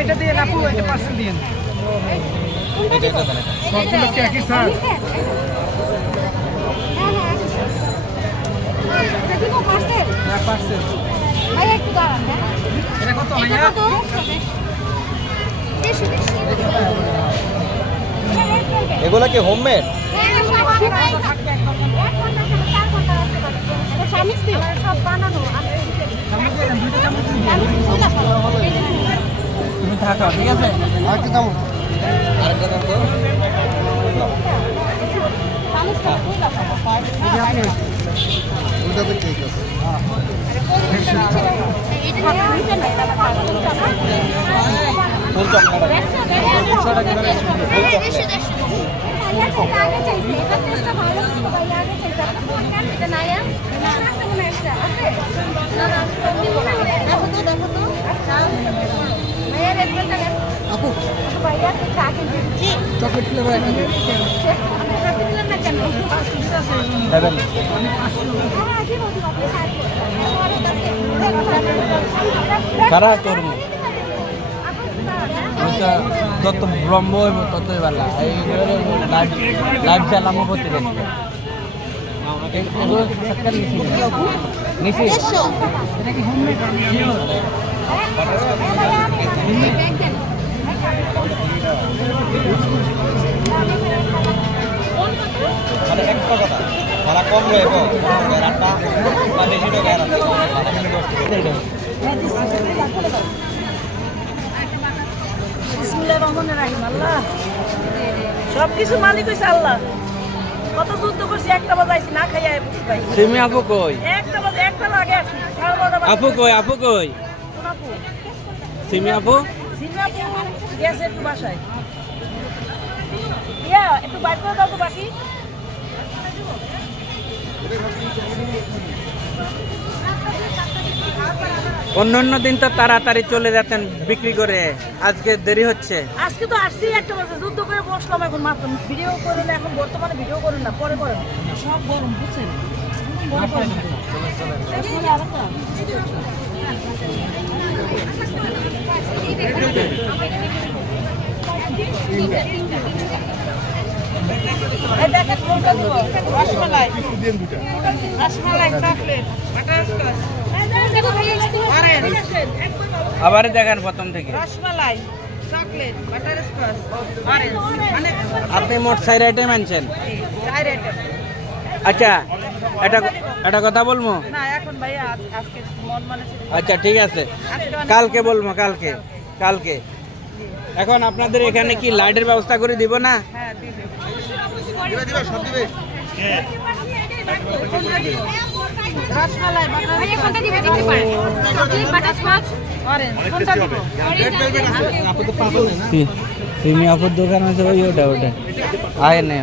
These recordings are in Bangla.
এটা দিয়ে আপু এটা পার্সেল দিয়ে একই স্যার হ্যাঁ পার্সেল এগুলা কি হোমমেড তুমি থাকো ঠিক আছে? আরেকটা তো। ফুল চকলেট আপু চকলেট ফ্লেভার একটা দেবেন কারা এটা যত ব্রহ্ম হইব ততই ভালো। এই লাইভ চালামো প্রতিদিন। এগুলো সরকার নিছি নিছি এটা কি হোমমেড মানে একটা কথা। ভাড়া কম রইব রাতটা বা বেশি টাকা সব কিছু মালিক হয়েছে আল্লাহ। কত যুদ্ধ করছি একটা বাজাইছি না খাইয়া বুঝতে পাই সিমি আপু কই? একটা বাজে একটা লাগে আছি সাড়ে বারোটা বাজে। আপু কই আপু কই? কোন আপু? সিমি আপু গেছে একটু বাসায়। ইয়া একটু বাইর করে দাও তো বাকি। অন্য অন্য দিন তো তাড়াতাড়ি চলে যেতেন বিক্রি করে আজকে দেরি হচ্ছে আজকে তো আসছি একটা বাজে যুদ্ধ করে বসলাম এখন মাত্র ভিডিও করেন না এখন বর্তমানে ভিডিও করেন না পরে করেন সব গরম বুঝছেন পরে। আবার দেখেন প্রথম থেকে। মানে আপনি মোট সাইড আইটেম আনছেন। আচ্ছা এটা একটা কথা বলব? আচ্ছা ঠিক আছে। কালকে বলব কালকে। কালকে। এখন আপনাদের এখানে কি লাইটের ব্যবস্থা করে দিব না? হ্যাঁ দিবে রসমালাই বাটারস্কচ অরেঞ্জ কোনটা দিব। সিমি আপুর দোকান আছে ওই ওটা ওটা আয় নেই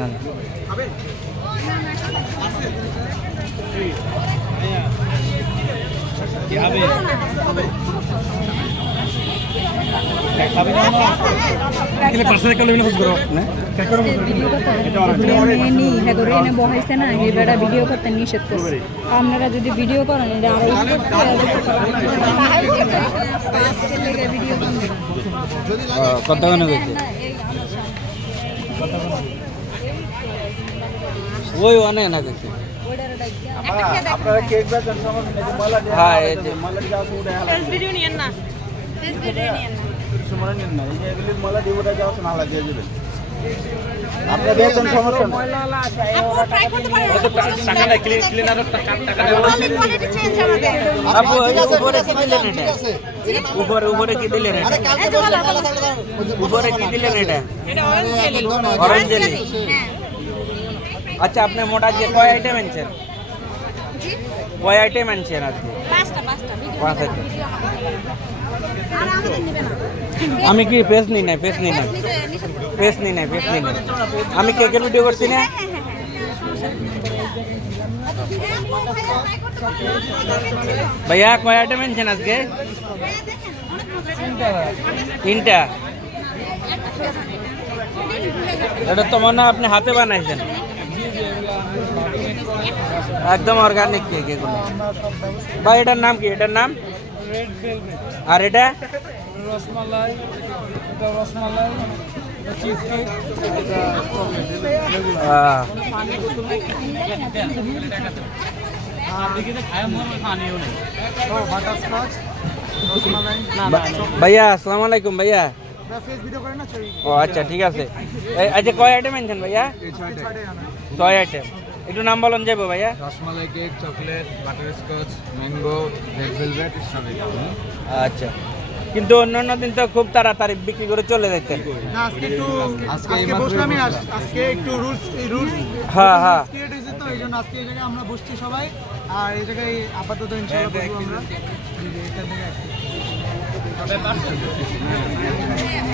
হলে এনে হেগরে এনে বহাইছে না এই বেড়া ভিডিও করতে নিষেধ করছে আপনারা যদি ভিডিও করেন এটা আরও ভিডিও কতক্ষণে গেছে ওই অনেক না গেছে হ্যাঁ এই যে ভিডিও নিয়েন না আপনার বেতন সমস্যা না ময়লা আছে ওরা টাকা দিয়ে টাকা নাই ক্লিনারের টাকা টাকা আপু এই উপরে কি দিলেন এটা উপরে উপরে কি দিলেন এটা উপরে কি দিলেন এটা এটা অরেঞ্জ জেলি অরেঞ্জ জেলি আচ্ছা আপনি মোটা যে কয় আইটেম আনছেন কয় আইটেম আনছেন আজকে পাঁচটা পাঁচটা পাঁচ আইটেম আর আমাদের নেবে না আমি কি পেস নিই নাই পেস নিই নাই। পেস নিই নাই পেস নিই নাই। আমি কেকের ভিডিও করছি না? ভাইয়া, কয় আইটেম এনেছেন আজকে? তিনটা। এটা তো মনে হয় আপনি হাতে বানাইছেন। একদম অর্গানিক কেক এগুলো। ভাই এটার নাম কি? এটার নাম? রেড ভেলভেট আর এটা? রসমালাই এটা রসমালাই চিজ কেক এটা চকলেট আহ, বাটারস্কচ রসমালাই বা- ভাইয়া আসসালামু আলাইকুম ভাইয়া। ফেস ভিডিও করে না ছবি ও আচ্ছা ঠিক আছে। এই- আচ্ছা কয় আইটেম এনেছেন ভাইয়া? ছয় আইটেম একটু নাম বলুন যাব ভাইয়া। Rasmalai cake chocolate butterscotch mango red velvet strawberry. আচ্ছা। কিন্তু অন্যান্য দিন তো খুব তাড়াতাড়ি বিক্রি করে চলে যেতেন আজকে একটু আজকে আজকে এইমাত্র আজকে একটু রুলস রুলস হ্যাঁ হ্যাঁ। ক্রিয়েট তো এই জন্য আজকে এই জায়গায় আমরা বসছি সবাই। আর এই জায়গায় আপাতত ইনশাআল্লাহ আমরা।